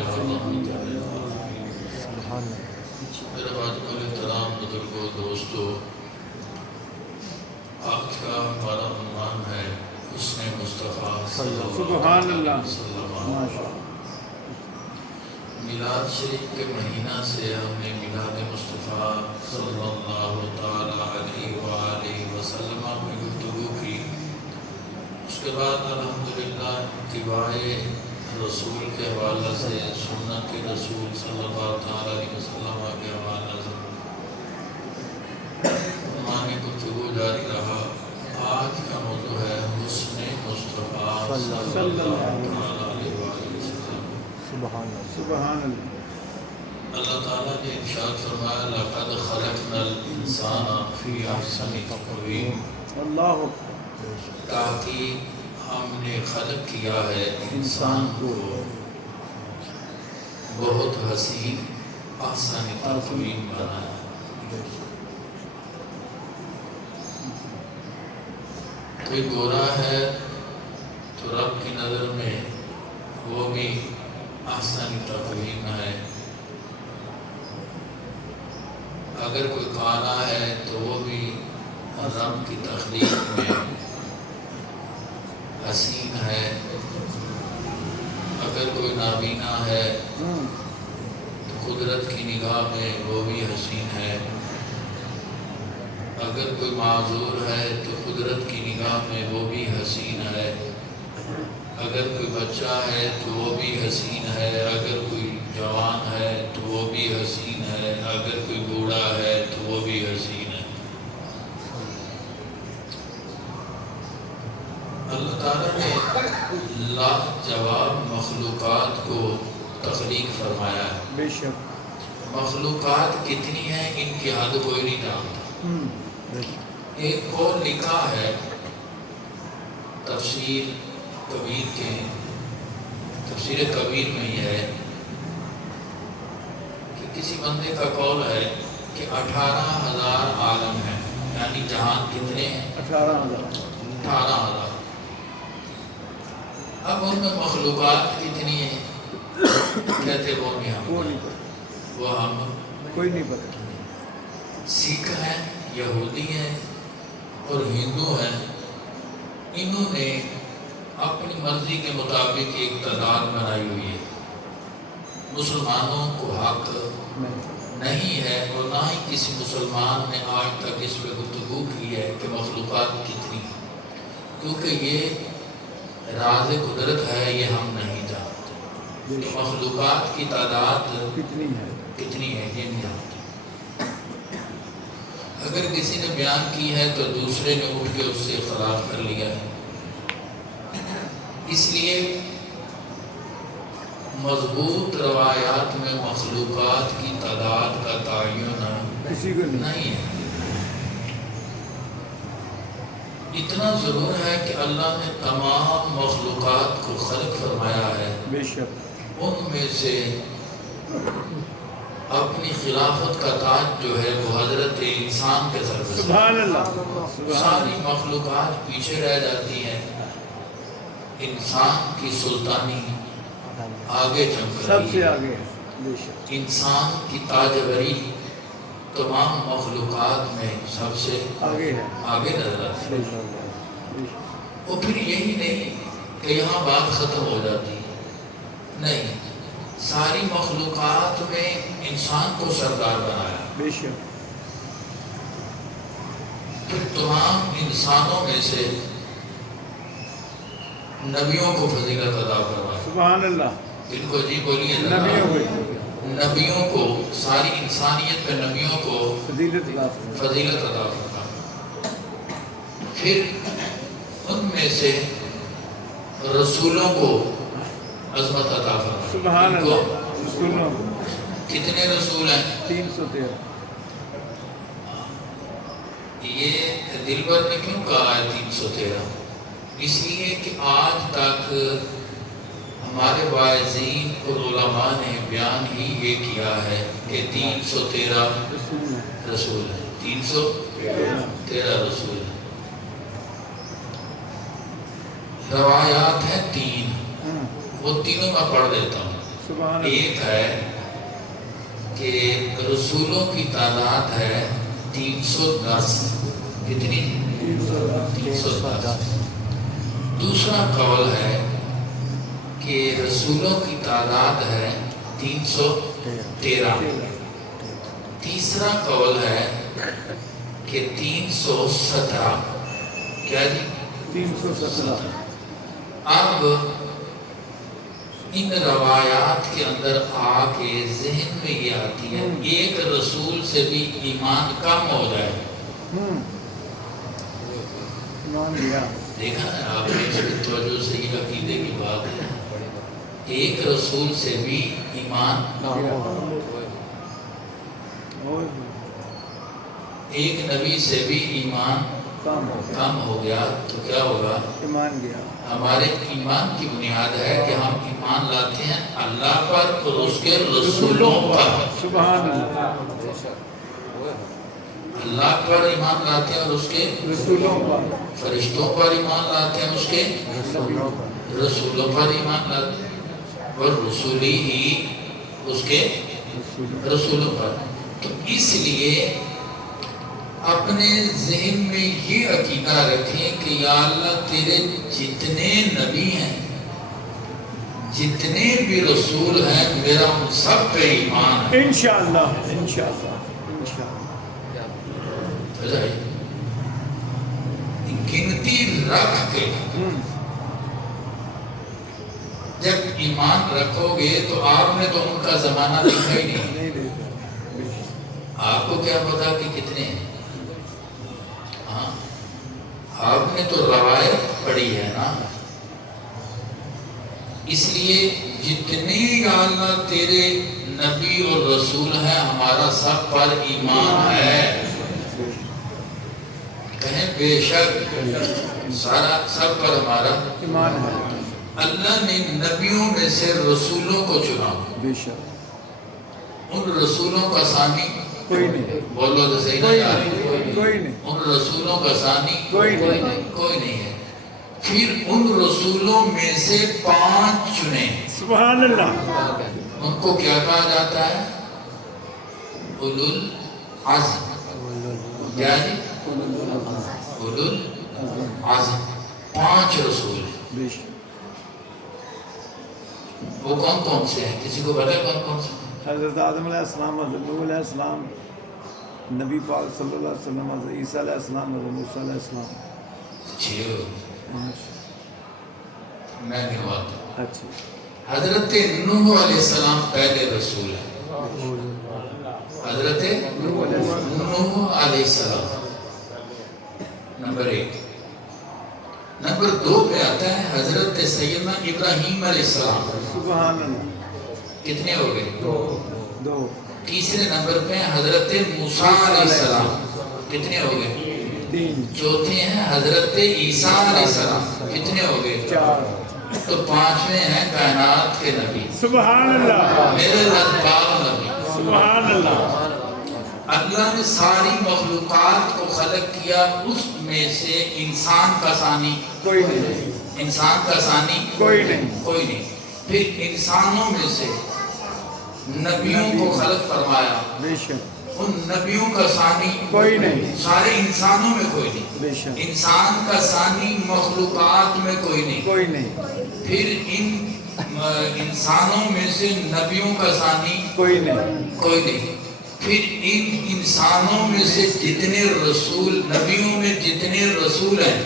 میرے باتوں کے تمام بزرگوں دوستوں، آج کا ہمارا عنوان ہے حسن مصطفیٰ صلی اللہ علیہ وسلم۔ میلاد شریف کے مہینہ سے ہم نے میلاد مصطفیٰ صلی اللہ تعالیٰ علیہ وآلہ وسلم میں گفتگو کی۔ اس کے بعد الحمدللہ اتباع رسول کے حوالے سے، سنت رسول صلی اللہ تعالیٰ علیہ وسلم کے حوالے سے ہماری گفتگو جاری رہا۔ آج کا موضوع ہے حسن مصطفیٰ صلی اللہ تعالیٰ علیہ وسلم۔ سبحان اللہ۔ اللہ تعالیٰ نے ارشاد فرمایا لَقَدْ خَلَقْنَا الْإِنسَانَ فِي أَحْسَنِ تَقْوِيمٍ۔ اللہ تاکہ ہم نے خلق کیا ہے انسان کو بہت حسین احسن تقویم بنایا۔ کوئی گورا ہے تو رب کی نظر میں وہ بھی احسن تقویم ہے، اگر کوئی کالا ہے تو وہ بھی رب کی تخلیق میں حسین ہے، اگر کوئی نابینا ہے تو قدرت کی نگاہ میں وہ بھی حسین ہے، اگر کوئی معذور ہے تو قدرت کی نگاہ میں وہ بھی حسین ہے، اگر کوئی بچہ ہے تو وہ بھی حسین ہے، اگر کوئی جوان ہے تو وہ بھی حسین ہے، اگر کوئی بوڑھا ہے تو وہ بھی حسین ہے۔ اللہ تعالیٰ نے لاجواب مخلوقات کو تخلیق فرمایا ہے۔ بے شک مخلوقات کتنی ہیں ان کی حد کوئی نہیں جانتا۔ ایک قول لکھا ہے تفسیر کبیر میں یہ ہے کہ کسی بندے کا قول ہے کہ 18,000 عالم ہیں، یعنی جہان کتنے ہیں؟ 18,000۔ 18,000۔ اب ان میں مخلوقات کتنی ہیں؟ کہتے وہ نہیں ہم، وہ ہم کوئی نہیں پتہ۔ سکھ ہیں، یہودی ہیں اور ہندو ہیں، انہوں نے اپنی مرضی کے مطابق ایک تعداد بنائی ہوئی ہے۔ مسلمانوں کو حق نہیں ہے اور نہ ہی کسی مسلمان نے آج تک اس پہ گفتگو کی ہے کہ مخلوقات کتنی ہیں، کیونکہ یہ راز قدرت ہے، یہ ہم نہیں جانتے کہ مخلوقات کی تعداد کتنی ہے، یہ نہیں جانتے۔ اگر کسی نے بیان کی ہے تو دوسرے نے اٹھ کے اس سے اختلاف کر لیا ہے۔ اس لیے مضبوط روایات میں مخلوقات کی تعداد کا تعین کسی کو نہیں ہے۔ اتنا ضرور ہے کہ اللہ نے تمام مخلوقات کو خلق فرمایا ہے، بے شک ان میں سے اپنی خلافت کا تاج جو ہے وہ حضرت انسان کے سر پہ۔ سبحان اللہ۔ ساری مخلوقات پیچھے رہ جاتی ہیں، انسان کی سلطانی آگے چمک سب رہی سے ہے۔ آگے ہے، بے شک انسان کی تاجوری تمام مخلوقات میں سب سے آگے ہے، آگے نظر آتی ہے۔ بے شک۔ وہ پھر یہی نہیں کہ یہاں بات ختم ہو جاتی، نہیں، ساری مخلوقات میں انسان کو سردار بنایا، بے شک پھر تمام انسانوں میں سے نبیوں کو فضیلت عطا فرمایا۔ سبحان اللہ۔ ان کو جی بولیے نبیوں کو نبیوں کو، ساری انسانیت میں نبیوں کو فضیلت عطا فرمایا۔ فضیلت عطا فرمایا۔ پھر ان میں سے رسولوں کو عظمت عطا فرمائی۔ سبحان ان کو اللہ۔ رسولوں کو کتنے رسول ہیں؟ 313۔ یہ دلبر نے کیوں کہا ہے 313؟ اس لیے کہ آج تک ہمارے واعظین اور علماء نے بیان ہی یہ کیا ہے کہ 313 رسول ہیں، 313 رسول ہیں۔ روایات ہیں 3، وہ تینوں میں پڑھ دیتا ہوں۔ سبحان اللہ. ایک ہے کہ رسولوں کی تعداد ہے 310. کتنی؟ 310. دوسرا قول ہے کہ رسولوں کی تعداد ہے 313. تیسرا قول ہے کہ 317. کیا جی؟ 317. اب ان روایات کے اندر آ کے ذہن میں یہ آتی ہے ایک رسول سے بھی ایمان کم ہو جائے. ایمان لیا. دیکھا ہے آپ نے اس کی توجہ سے یہ عقیدے کی بات ہے. ایک رسول سے بھی ایمان، ایک نبی سے بھی ایمان کم ہو گیا تو کیا ہوگا؟ ایمان گیا. ہمارے ایمان کی بنیاد ہے کہ ہم ایمان لاتے ہیں اللہ پر اور اس کے رسولوں پر. سبحان اللہ. اللہ پر ایمان لاتے ہیں اور اس کے رسولوں پر. فرشتوں پر ایمان لاتے ہیں، اس کے رسولوں پر ایمان لاتے ہیں، اور رسولی ہی اس کے رسولوں پر. تو اس لیے اپنے ذہن میں یہ عقیدہ رکھیں کہ یا اللہ تیرے جتنے نبی ہیں، جتنے بھی رسول ہیں، میرا ان سب پہ ایمان ہے. انشاءاللہ انشاءاللہ انشاءاللہ. گنتی رکھ کے جب ایمان رکھو گے تو آپ نے تو ان کا زمانہ دیکھا ہی نہیں. آپ کو کیا پتا کہ کتنے ہیں؟ ہاں، آپ نے تو روایت پڑھی ہے نا. اس لیے جتنے یا اللہ تیرے نبی اور رسول ہیں، ہمارا سب پر ایمان ہے. کہیں بے شک سارا سب پر ہمارا ایمان ہے. اللہ نے نبیوں میں سے رسولوں کو چنا. بے شک. ان رسولوں کا ثانی کوئی نہیں. بولو تو صحیح کوئی نہ نہیں. کوئی نہیں. ان رسولوں کا ثانی کوئی نہیں. کوئی نہیں ہے. پھر ان رسولوں میں سے 5 چنے. سبحان اللہ. ان کو کیا کہا جاتا ہے؟ اولو العزم. کیا جی؟ اولو العزم. 5 رسول ہیں. بے شک. وہ کون کون سے ہیں؟ کسی کو پتا ہے کون کون سے؟ حضرت آدم علیہ السلام، حضرت نوح علیہ السلام، نبی پاک صلی اللہ علیہ وسلم، حضرت عیسیٰ علیہ السلام، حضرت موسیٰ علیہ السلام. میں گنواتا ہوں. اچھا. حضرت نوح علیہ السلام پہلے رسول ہیں. حضرت نوح علیہ السلام نمبر 1. نمبر 2 پہ آتا ہے حضرت سیدنا ابراہیم علیہ السلام. سبحان اللہ. کتنے ہو گئے؟ 2. تیسرے نمبر پہ حضرت موسیٰ علیہ السلام. کتنے ہو گئے؟ 3. چوتھے ہیں حضرت عیسیٰ علیہ السلام. کتنے ہو گئے؟ 4. تو 5ویں ہیں کائنات کے نبی، سبحان اللہ. میرے لطفال نبی. سبحان اللہ. اللہ نے ساری مخلوقات کو خلق کیا، اس میں سے انسان کا ثانی کوئی نہیں. انسان کا ثانی کوئی نہیں. کوئی نہیں. پھر انسانوں میں سے نبیوں کو خلق فرمایا، بے شک. ان نبیوں کا ثانی کوئی نہیں. سارے انسانوں میں کوئی نہیں. بے شک. انسان کا ثانی مخلوقات میں کوئی نہیں. کوئی نہیں. پھر ان انسانوں میں سے نبیوں کا ثانی کوئی نہیں. کوئی نہیں. پھر ان انسانوں میں سے جتنے رسول، نبیوں میں جتنے رسول ہیں،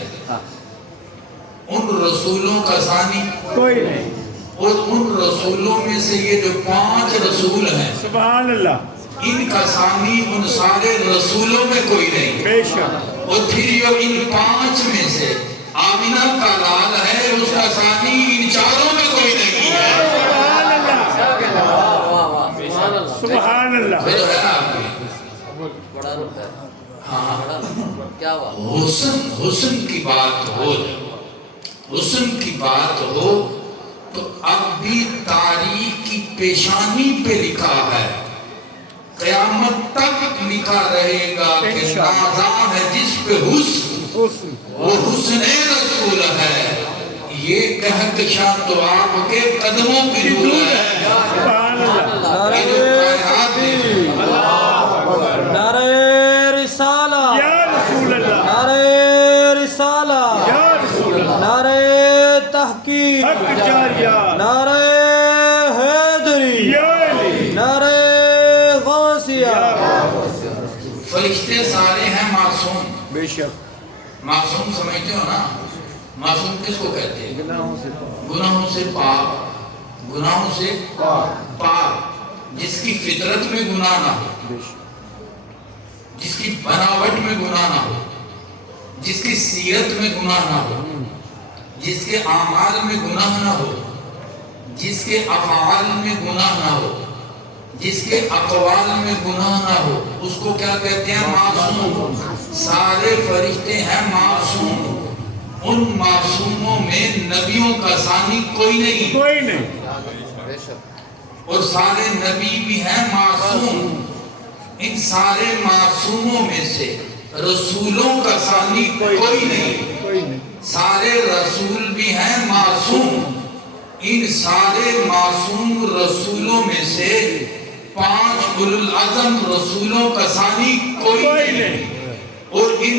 ان رسولوں کا ثانی کوئی نہیں. اور ان رسولوں میں سے یہ جو 5 رسول ہیں، سبحان اللہ. ان کا ثانی ان سارے رسولوں میں کوئی نہیں. بے شک. اور پھر جو ان 5 میں سے آمینہ کا لال ہے، اس کا ثانی ان 4 میں کوئی نہیں ہے. سبحان اللہ. سبحان اللہ. پھر ہے آپ کی حسن کی بات ہو، حسن کی بات ہو تو اب بھی تاریخ کی پیشانی پہ لکھا ہے، قیامت تک لکھا رہے گا کہ نازاں ہے جس پہ حسن، وہ حسن رسول ہے. یہ کہکشاں تو آپ کے قدموں کی دور ہے. سبحان اللہ. یہ جو کائنات ہے نعرہ رسالہ یا رسول اللہ. نعرہ رسالہ یا رسول اللہ. نعرہ تحقیق حق جاریہ. نعرہ حیدری یا علی. نعرہ غوثیہ. فرشتے سارے ہیں معصوم. بے شک. معصوم سمجھتے ہو نا؟ معصوم کس کو کہتے ہیں؟ گناہوں سے پاک. گناہوں سے پاک. گناہوں سے پاک، جس کی فطرت میں گناہ نہ ہو، بے شک. جس کی بناوٹ میں گناہ نہ ہو، جس کی سیرت میں گناہ نہ ہو، جس کے اعمال میں گناہ نہ ہو، جس کے افعال میں گناہ نہ ہو، جس کے اقوال میں گناہ نہ ہو، اس کو کیا کہتے ہیں؟ معصوم. سارے فرشتے ہیں معصوم. ان معصوموں میں نبیوں کا ثانی کوئی نہیں، کوئی نہیں. اور سارے نبی بھی ہیں معصوم. ان سارے معصوموں میں سے رسولوں کا ثانی کوئی نہیں. کوئی نہیں. سارے رسول بھی ہیں معصوم. ان سارے معصوم رسولوں میں سے 5 اولو العزم رسولوں کا ثانی کوئی نہیں. اور ان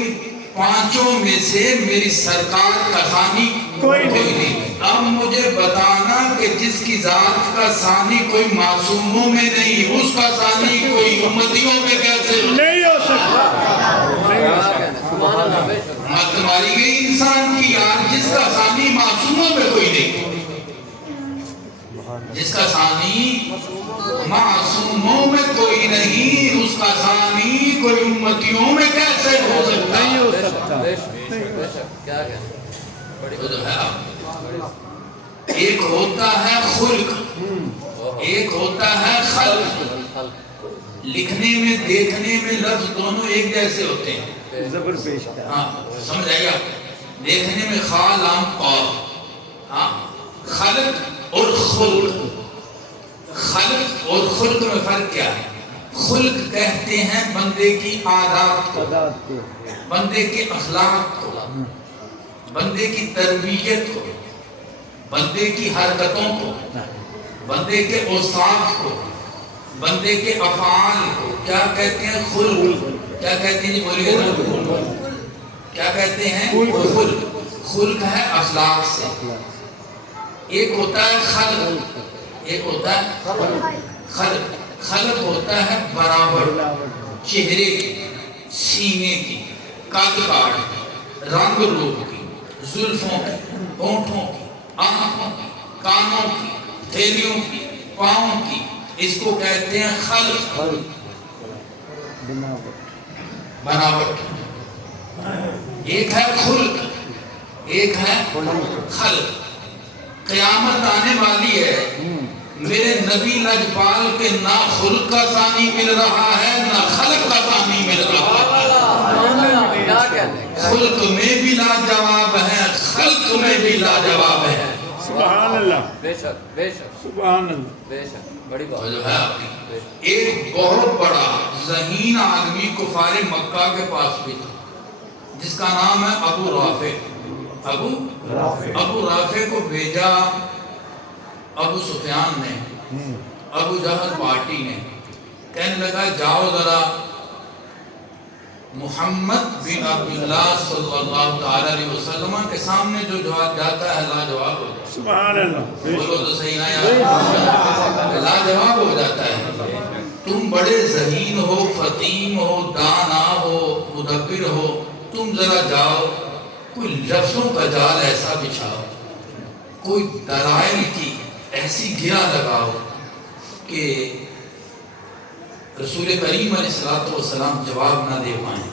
5 میں سے میری سرکار کا ثانی کوئی نہیں. اب مجھے بتانا کہ جس کی ذات کا ثانی کوئی معصوموں میں نہیں، اس کا ثانی کوئی امتیوں میں کیسے ہو؟ نہیں ہو سکتا. نہیں ہو سکتا. مت ماری گئی انسان کی یار، جس کا ثانی معصوموں میں کوئی نہیں، جس کا ثانی معصوموں میں کوئی نہیں، اس کا ثانی کوئی امتیوں میں کیسے ہو سکتا؟ نہیں ہو سکتا. وہ جو ہے ایک ہوتا ہے خلق، ایک ہوتا ہے خلق. لکھنے میں دیکھنے میں لفظ دونوں ایک جیسے ہوتے ہیں. زبر پیش کر. ہاں سمجھ آئیے آپ؟ دیکھنے میں خا لام قاف. ہاں خلق اور خلق. خلق اور خلق میں فرق کیا ہے؟ خلق کہتے ہیں بندے کی عادات کو، تعداد کو. بندے کے اخلاق کو، بندے کی تربیت کو، بندے کی حرکتوں کو، بندے کے اوصاف کو، بندے کے افعال کو کیا کہتے ہیں؟ خلق. کیا کہتے ہیں جی؟ بولیے نا. کیا کہتے ہیں؟ خلق. خلق ہے اخلاق سے. ایک ہوتا ہے خلق، ایک ہوتا ہے خلق. خلق ہوتا ہے برابر، چہرے کی، سینے کی، قد کاٹ، رنگ روپ کی، زلفوں کی، ہونٹوں کی، آنکھوں کی، کانوں کی، تھیلیوں کی، پاؤں کی. اس کو کہتے ہیں خلق. بناوٹ. ایک ہے خلق، ایک ہے خلق. قیامت آنے والی ہے، میرے نبی لجپال کے نہ خلق کا ثانی مل رہا ہے نہ خلق کا ثانی مل رہا ہے. خلق میں بھی لاجواب ہے، خلق میں بھی لاجواب ہے. سبحان اللہ. بے شک بے شک سبحان اللہ. بے شک. بڑی بات جو ہے آپ کی ایک بہت بڑا ذہین آدمی کفار مکہ کے پاس بھی تھا، جس کا نام ہے ابو رافع. ابو رافع کو بھیجا ابو سفیان نے، ابو جہل پارٹی نے. کہنے لگا جاؤ ذرا محمد بن عبداللہ صلی اللہ تعالی علیہ وسلم کے سامنے جو جواب جاتا ہے لاجواب ہو جاتا ہے. سبحان اللہ. بولو تو صحیح نہ یار، لاجواب ہو جاتا ہے. تم بڑے ذہین ہو، فطیم ہو، دانا ہو، مدبر ہو، تم ذرا جاؤ کوئی لفظوں کا جال ایسا بچھاؤ، کوئی دلائل کی ایسی گرا لگاؤ کہ رسول کریم علیہ السلام جواب نہ دے پائیں،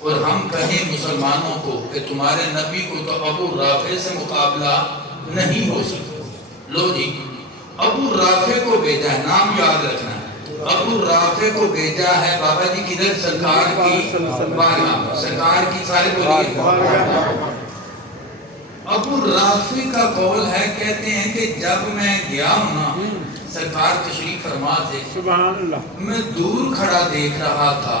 اور ہم کہیں مسلمانوں کو کہ تمہارے نبی کو تو ابو رافع سے مقابلہ نہیں ہو سکتا. لو جی ابو رافع کو بھیجا ہے، نام یاد رکھنا ہے. ابو رافع کو بھیجا ہے بابا جی کدھر؟ سرکار کی بارگاہ، سرکار کی سارے بولیے. ابو رافع کا قول ہے، کہتے ہیں کہ جب میں گیا ہوں نا سرکار تشریف فرما سے، سبحان اللہ. میں دور کھڑا دیکھ رہا تھا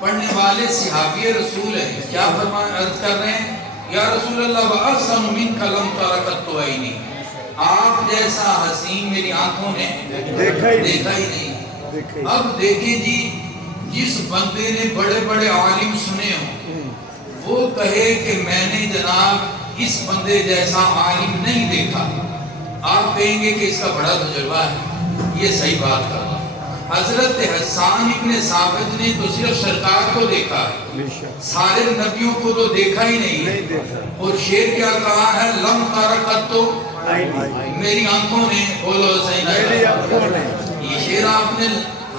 پڑھنے والے صحابی رسول ہیں، کیا عرض کر رہے ہیں؟ یا رسول اللہ وَأَحْسَنُ مِنْكَ لَمْ تَرَ قَطُّ عَيْنِي، آپ جیسا حسین میری آنکھوں نے دیکھا ہی نہیں۔ اب دیکھیں جی، جس بندے نے بڑے بڑے عالم سنے ہوں وہ کہے کہ میں نے جناب اس بندے جیسا عالم نہیں دیکھا، آپ کہیں گے کہ اس کا بڑا تجربہ ہے، یہ صحیح بات کر رہا۔ حضرت حسان ابن ثابت نے تو صرف سرکار کو دیکھا ہے، سارے نبیوں کو تو دیکھا ہی نہیں ہے۔ اور شعر کیا کہا ہے؟ لم تر قط میری آنکھوں نے، بولو حسین، یہ شعر آپ نے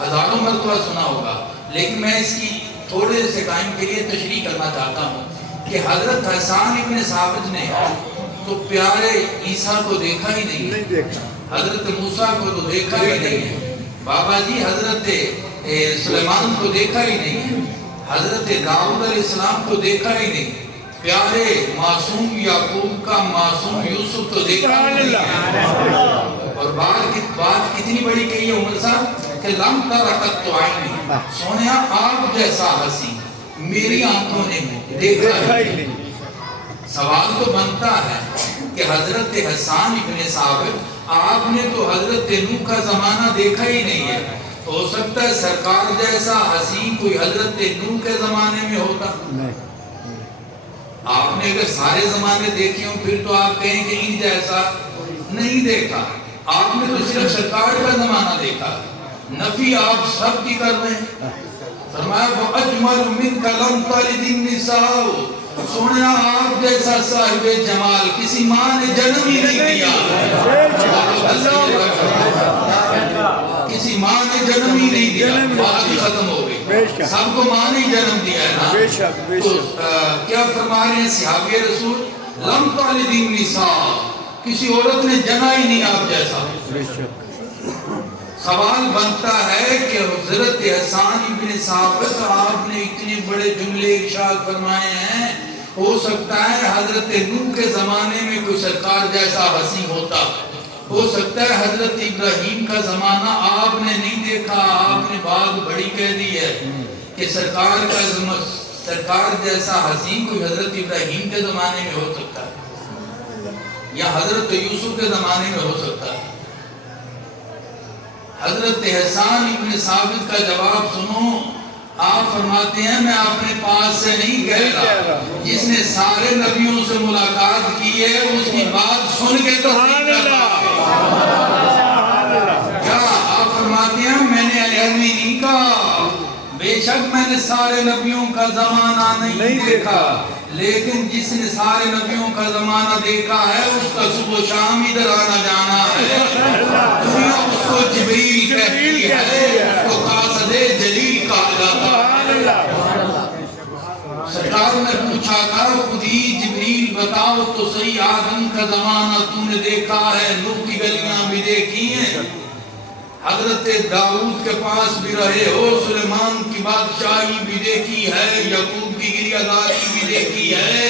ہزاروں مرتبہ سنا ہوگا، لیکن میں اس کی تھوڑے سے ٹائم کے لیے تشریح کرنا چاہتا ہوں کہ حضرت حسان ابن ثابت نے تو پیارے عیسیٰ کو دیکھا ہی نہیں، حضرت موسیٰ کو تو دیکھا ہی نہیں ہے، بابا جی حضرت سلیمان کو دیکھا ہی نہیں، حضرت داؤد علیہ السلام کو دیکھا ہی نہیں، پیارے معصوم یعقوب کا معصوم یوسف تو دیکھا ہی نہیں۔ اور بات کتنی بڑی کہی ہے عمر صاحب کہ لم تر قط عینی، سونیا آپ جیسا حسین میری آنکھوں نے دیکھا ہی نہیں۔ سوال تو بنتا ہے کہ حضرت حسان ابن ثابت آپ نے تو حضرت نوح کا زمانہ دیکھا ہی نہیں ہے، ہو سکتا ہے سرکار جیسا حسین کوئی حضرت نوح کے زمانے میں ہوتا۔ آپ نے اگر سارے زمانے دیکھے ہوں پھر تو آپ کہیں کہ ان جیسا نہیں دیکھا، آپ نے تو صرف سرکار کا زمانہ دیکھا، نفی آپ سب کی کر رہے ہیں۔ فرمایا وَأَجْمَلُ مِنْكَ لَمْ تَلِدِ النِّسَاءُ، سونا آپ جیسا صاحب جمال کسی ماں نے جنم ہی نہیں دیا، کسی ماں نے جنم ہی نہیں دیا، بات ہی ختم ہو گئی، سب کو ماں نے جنم دیا ہے نا۔ تو کیا فرما رہے ہیں صحابی رسول؟ لم تلد النساء، کسی عورت نے جنا ہی نہیں آپ جیسا۔ سوال بنتا ہے کہ حضرت حسان ابن ثابت آپ نے اتنے بڑے جملے ارشاد فرمائے ہیں، ہو سکتا ہے حضرت نوح کے زمانے میں کوئی سرکار جیسا حسین ہوتا، ہو سکتا ہے حضرت ابراہیم کا زمانہ آپ نے نہیں دیکھا، آپ نے بات بڑی کہہ دی ہے کہ سرکار جیسا حسین کوئی حضرت ابراہیم کے زمانے میں ہو سکتا ہے یا حضرت یوسف کے زمانے میں ہو سکتا ہے۔ حضرت حسان ابن ثابت کا جواب سنو، آپ فرماتے ہیں میں اپنے پاس سے نہیں کہہ رہا، جس نے سارے نبیوں سے ملاقات کی ہے اس کی بات سن کے تصدیق کر رہا۔ کیا آپ فرماتے ہیں میں نے علیہوی نہیں کہا، بے شک میں نے سارے نبیوں کا زمانہ نہیں دیکھا، لیکن جس نے سارے نبیوں کا زمانہ دیکھا ہے اس کا صبح و شام ادھر آنا جانا ہے، دنیا اس کو جبریل کہتی ہے، اس کو قاصد جلیل کہا جاتا ہے۔ سرکار نے پوچھا تھا خودی جبریل بتاؤ تو صحیح آدم کا زمانہ تو نے دیکھا ہے، نوح کی گلیاں بھی دیکھی ہیں، حضرت داؤد کے پاس بھی رہے ہو، سلیمان کی بادشاہی بھی دیکھی ہے، یعقوب کی گریہداری بھی دیکھی ہے،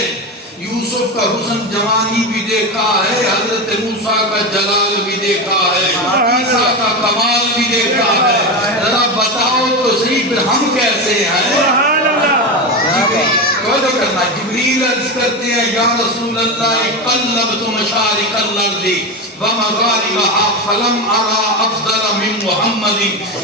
یوسف کا حسن جوانی بھی دیکھا ہے، حضرت موسیٰ کا جلال بھی دیکھا ہے، عیسیٰ کا کمال بھی دیکھا ہے، ذرا بتاؤ تو صحیح پھر ہم کیسے ہیں؟ توجہ کرنا، جبریل عرض کرتے ہیں یا رسول اللہ قلبت مشارق الارض ومغاربها فلم ارى افضل من محمد،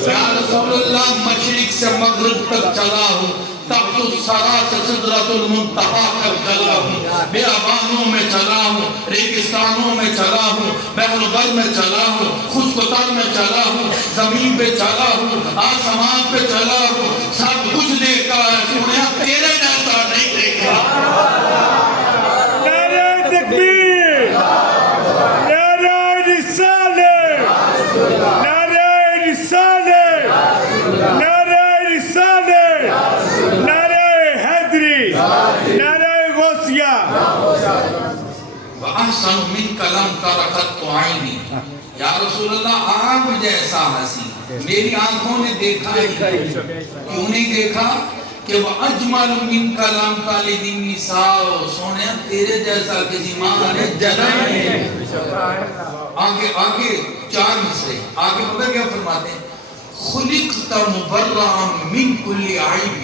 یا رسول اللہ مشرق سے مغرب تک چلا ہوں، تحت الثری سے سدرۃ المنتہی تک چلا ہوں، بیابانوں میں چلا ہوں، ریگستانوں میں چلا ہوں، بحر البر میں چلا ہوں، خشک و تر میں چلا ہوں، زمین پہ چلا ہوں، آسمان پہ چلا ہوں، سب کچھ دیکھا ہے، سنیا تیرے جیسا نہیں دیکھا۔ نعرہ تکبیر، نعرہ رسالت، نعرہ رسالت، نعرہ رسالت، نعرہ حیدری، نعرہ غوثیہ۔ وَأَحْسَنُ مِنْكَ لَمْ تَرَ قَطُّ عَيْنِي، یا رسول اللہ آپ جیسا حسین میری آنکھوں نے دیکھا ہی کیوں نہیں دیکھا کہ وَأَجْمَلُ مِنْكَ لَمْ تَلِدِ النِّسَاءُ، سونے تیرے جیسا کسی ماں نے جنا نہیں۔ آگے چار مصرے آگے پتہ کیا فرماتے ہیں؟ خُلِقْتَ مُبَرَّعًا مِنْ كُلِّ عَيْبٍ،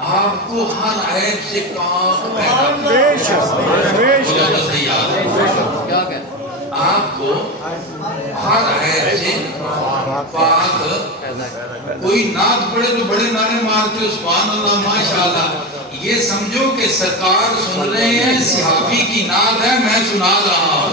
آپ کو ہر عیب سے پاک پیدا کیا۔ بے شک بے مجھے شک تو صحیح یاد ہے۔ کیا کہتے ہیں؟ آپ کو ہر عیب سے پاک، کوئی نعت پڑھے تو بڑے نعرے مارتے ہو سبحان اللہ ماشاءاللہ، یہ سمجھو کہ سرکار سن رہے ہیں، صحابی کی نعت ہے، میں سنا رہا ہوں۔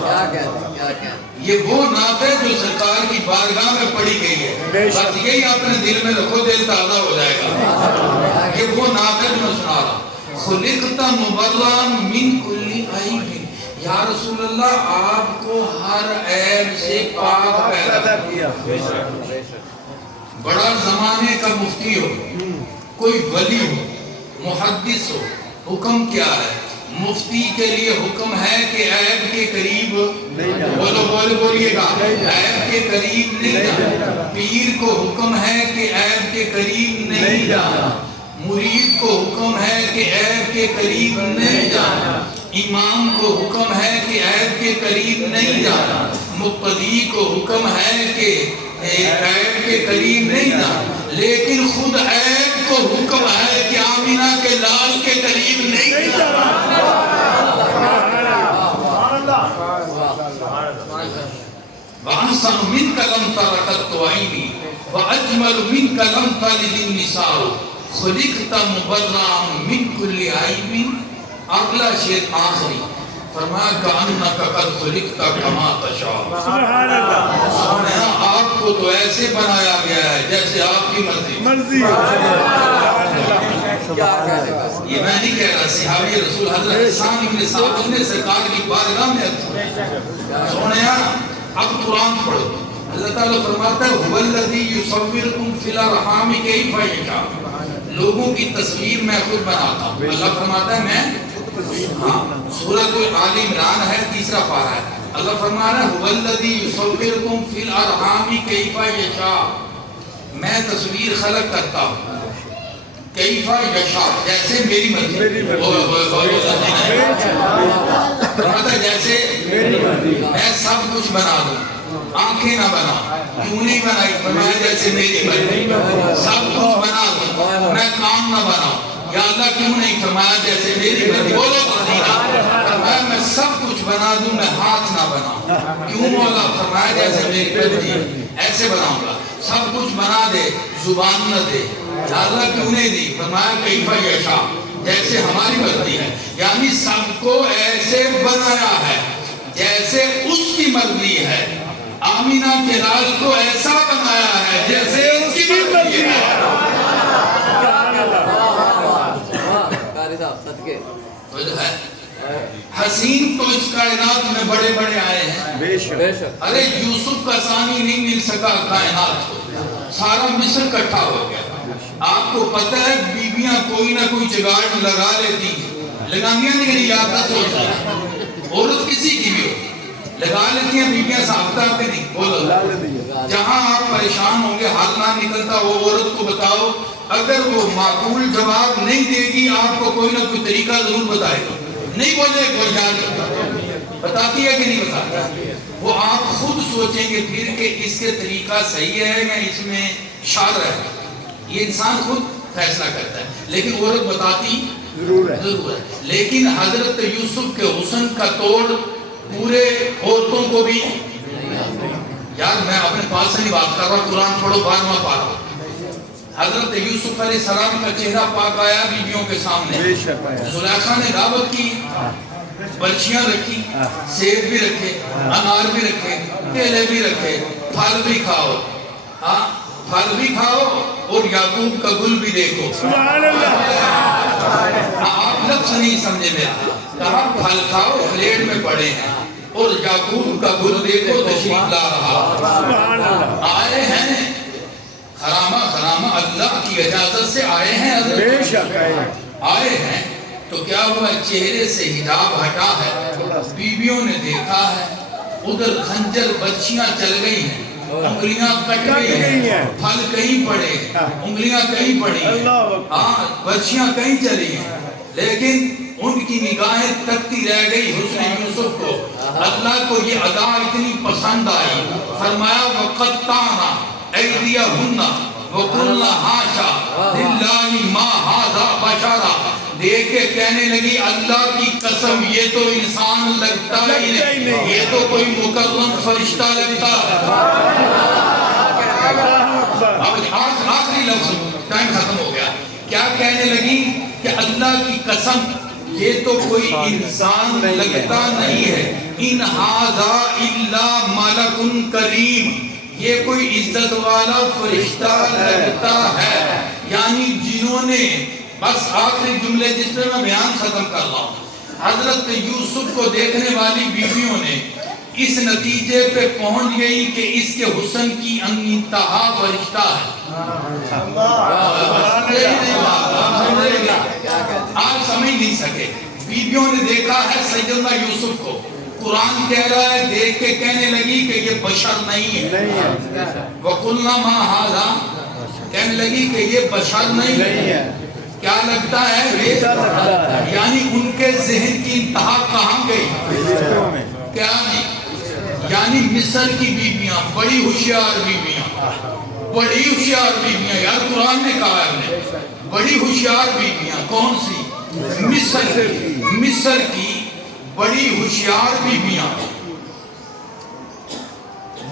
کیا کہتے ہیں؟ کیا کہتے ہیں؟ یہ وہ نعت ہے جو سرکار کی بارگاہ میں پڑھی گئی ہے، بس یہی اپنے دل میں رکھو، دل تازہ ہو جائے گا۔ یہ وہ نعت ہے جو میں سنا رہا ہوں۔ خلقت مبرأ من کل عیب، یا رسول اللہ آپ کو ہر عیب سے پاک پیدا کیا۔ بڑا زمانے کا مفتی ہو، کوئی ولی ہو، محدث ہو، حکم کیا ہے؟ مفتی کے لیے حکم ہے کہ عیب کے قریب بولیے گا، عیب کے قریب نہیں جانا۔ پیر کو حکم ہے کہ عیب کے قریب نہیں جانا، مرید کو حکم ہے کہ عیب کے قریب نہیں جانا، امام کو حکم ہے کہ عیب کے قریب نہیں جانا، مقتدی کو حکم ہے کہ عیب کے قریب نہیں جانا، لیکن خود عیب کو حکم ہے کہ آمینہ کے لال کے قریب نہیں جانا۔ وَأَحْسَنُ مِنْكَ لَمْ تَرَ قَطُّ عَيْنِي وَأَجْمَلُ مِنْكَ لَمْ تَلِدِ النِّسَاءُ خُلِقْتَ مُبَرًّا مِنْ كُلِّ عَيْبٍ۔ اگلا شعر آخری فرمایا کَأَنَّكَ قَدْ خُلِقْتَ کَمَا تَشَاءُ۔ سبحان اللہ، سبحان آپ کو تو ایسے بنایا گیا ہے جیسے آپ کی مرضی۔ مرضی۔ کیا کہتے ہیں؟ یہ میں نہیں کہہ رہا، صحابی رسول حضرت حسان ابن ثابت نے سرکار کی بارگاہ میں سونیا اب قرآن پڑھو۔ اللہ تعالیٰ فرماتا ہے هُوَ الَّذِي يُصَوِّرُكُمْ فِي الْأَرْحَامِ كَيْفَ يَشَاءُ، لوگوں کی تصویر میں خود بناتا ہوں۔ اللہ فرماتا ہے میں، ہاں سورۃ آل عمران ہے، تیسرا پارہ ہے، اللہ فرما رہا ہے هُوَ الَّذِي يُصَوِّرُكُمْ فِي الْأَرْحَامِ كَيْفَ يَشَاءُ، میں تصویر خلق کرتا ہوں، کیفَ یشاء جیسے میری مرضی، فرماتا ہے جیسے میں سب کچھ بنا دوں، آنکھیں نہ بنا، کیوں نہیں بنائی؟ فرمایا جیسے میری مرضی، سب کچھ بنا دوں، میں کام نہ بناؤں، یا اللہ کیوں نہیں؟ فرمایا جیسے میری مرضی، بولو فرمایا میں سب کچھ بنا دوں، میں ہاتھ نہ بناؤں، کیوں مولا؟ فرمایا جیسے میری مرضی ایسے بناؤں گا، سب کچھ بنا دے، زبان نہ دے، یا اللہ کیوں نہیں دی؟ فرمایا کیف یشاء جیسے ہماری مرضی ہے، یعنی سب کو ایسے بنایا ہے جیسے اس کی مرضی ہے۔ آمینہ کے لال کو ایسا بنایا ہے جیسے اس کی مرضی ہے۔ قاری صاحب صدقے تو جو ہے حسین تو اس کائنات میں بڑے بڑے آئے ہیں، بے شک بے شک ارے یوسف کا ثانی نہیں مل سکا کائنات کو، سارا مصر کٹھا ہو گیا۔ آپ کو پتہ ہے بیویاں کوئی نہ کوئی جگاڑ لگا لیتی ہیں، لگانیاں نہیں یاد نہ سوچ رہا، عورت کسی کی بھی ہو لگا لیتی ہیں بیویاں، صاحبتہ پہ نہیں بولو۔ جہاں آپ پریشان ہوں گے حل نہ نکلتا، وہ عورت کو بتاؤ، اگر وہ معقول جواب نہیں دے گی آپ کو کوئی نہ کوئی طریقہ ضرور بتائے گا، نہیں بولے کوئی جان بتاتی ہے کہ نہیں بتاتی، وہ آپ خود سوچیں گے پھر کہ اس کے طریقہ صحیح ہے یا اس میں شر ہے، یہ انسان خود فیصلہ کرتا ہے، لیکن عورت بتاتی ضرور ہے۔ لیکن حضرت یوسف کے حسن کا توڑ پورے عورتوں کو بھی، یار میں اپنے پاس سے نہیں بات کر رہا، قرآن پڑھو 12واں پارہ، حضرت یوسف علیہ السلام کا چہرہ پاک آیا بیویوں کے سامنے، زلیخا نے دعوت کی، برچیاں رکھی، سیب بھی رکھے، انار بھی رکھے، کیلے بھی رکھے، پھل بھی کھاؤ، ہاں پھل بھی کھاؤ اور یعقوب کا گل بھی دیکھو۔ سبحان اللہ، آپ لفظ نہیں سمجھے میرا، کہا پھل کھاؤ پلیٹ میں پڑے ہیں، اور یعقوب کا گل دیکھو تشریف لا رہا۔ سبحان اللہ، آئے ہیں خرامہ اللہ کی اجازت سے آئے ہیں بے حضرت، شک آئے ہیں تو کیا ہوا؟ چہرے سے حجاب ہٹا ہے، بیویوں نے دیکھا ہے، ادھر خنجر برچیاں چل گئی ہیں، انگلیاں کٹ گئی ہیں، پھل کہیں پڑے، انگلیاں کہیں پڑی ہیں، ہاں برچیاں کہیں چلی ہیں، لیکن ان کی نگاہیں تکتی رہ گئی حسن یوسف کو۔ اللہ کو یہ ادا اتنی پسند آئی، فرمایا وَقَطَّعْنَا أَيْدِيَهُنَّ وَقُلْنَا حَاشَا لِلَّهِ مَا هَذَا بَشَرًا، دیکھ کے کہنے لگی اللہ کی قسم یہ تو انسان لگتا ہی نہیں، یہ تو کوئی مکرم فرشتہ لگتا ہے۔ اب آخری لفظ، ٹائم ختم ہو گیا، کیا کہنے لگی کہ اللہ کی قسم یہ تو کوئی انسان لگتا نہیں ہے، ان ھذا الا ملک کریم، یہ کوئی عزت والا فرشتہ لگتا ہے۔ یعنی جنہوں نے، بس آخری جملے جس میں بیان ختم کر رہا ہوں، حضرت یوسف کو دیکھنے والی بیویوں نے اس نتیجے پہ پہنچ گئی کہ اس کے حسن کی انتہا فرشتہ ہے۔ آپ سمجھ نہیں سکے، بیویوں نے دیکھا ہے سیدنا یوسف کو، قرآن کہہ رہا ہے، دیکھ کے کہنے لگی کہ یہ بشر نہیں ہے۔ وَقُلْنَا مَا هَذَا، کہنے لگی کہ یہ بشر نہیں ہے، کیا لگتا ہے یہ؟ یعنی ان کے ذہن کی انتہا کہاں گئی؟ کیا نہیں؟ یعنی مصر کی بیویاں بڑی ہوشیار بیویاں، بڑی ہوشیار بیویاں، یار قرآن نے کہا ہے بڑی ہوشیار بیویاں، کون سی؟ مصر کی بڑی ہوشیار بیویاں،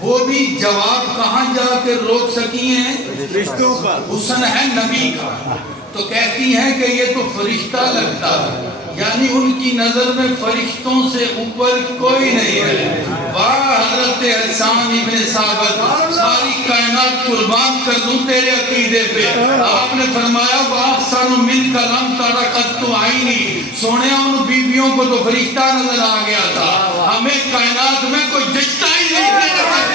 وہ بھی جواب کہاں جا کے روک سکی ہیں؟ رشتوں پر حسن ہے نبی کا، تو کہتی ہیں کہ یہ تو فرشتہ لگتا ہے، یعنی ان کی نظر میں فرشتوں سے اوپر کوئی نہیں ہے۔ واہ حضرت احسان ابن ثابت، ساری کائنات قربان کر دوں تیرے عقیدے پہ۔ آپ نے فرمایا وَأَحْسَنُ مِنْكَ لَمْ تَرَ قَطُّ عَيْنِي، سونے ان بیویوں کو تو فرشتہ نظر آ گیا تھا، ہمیں کائنات میں کوئی جچتا ہی نہیں تیرے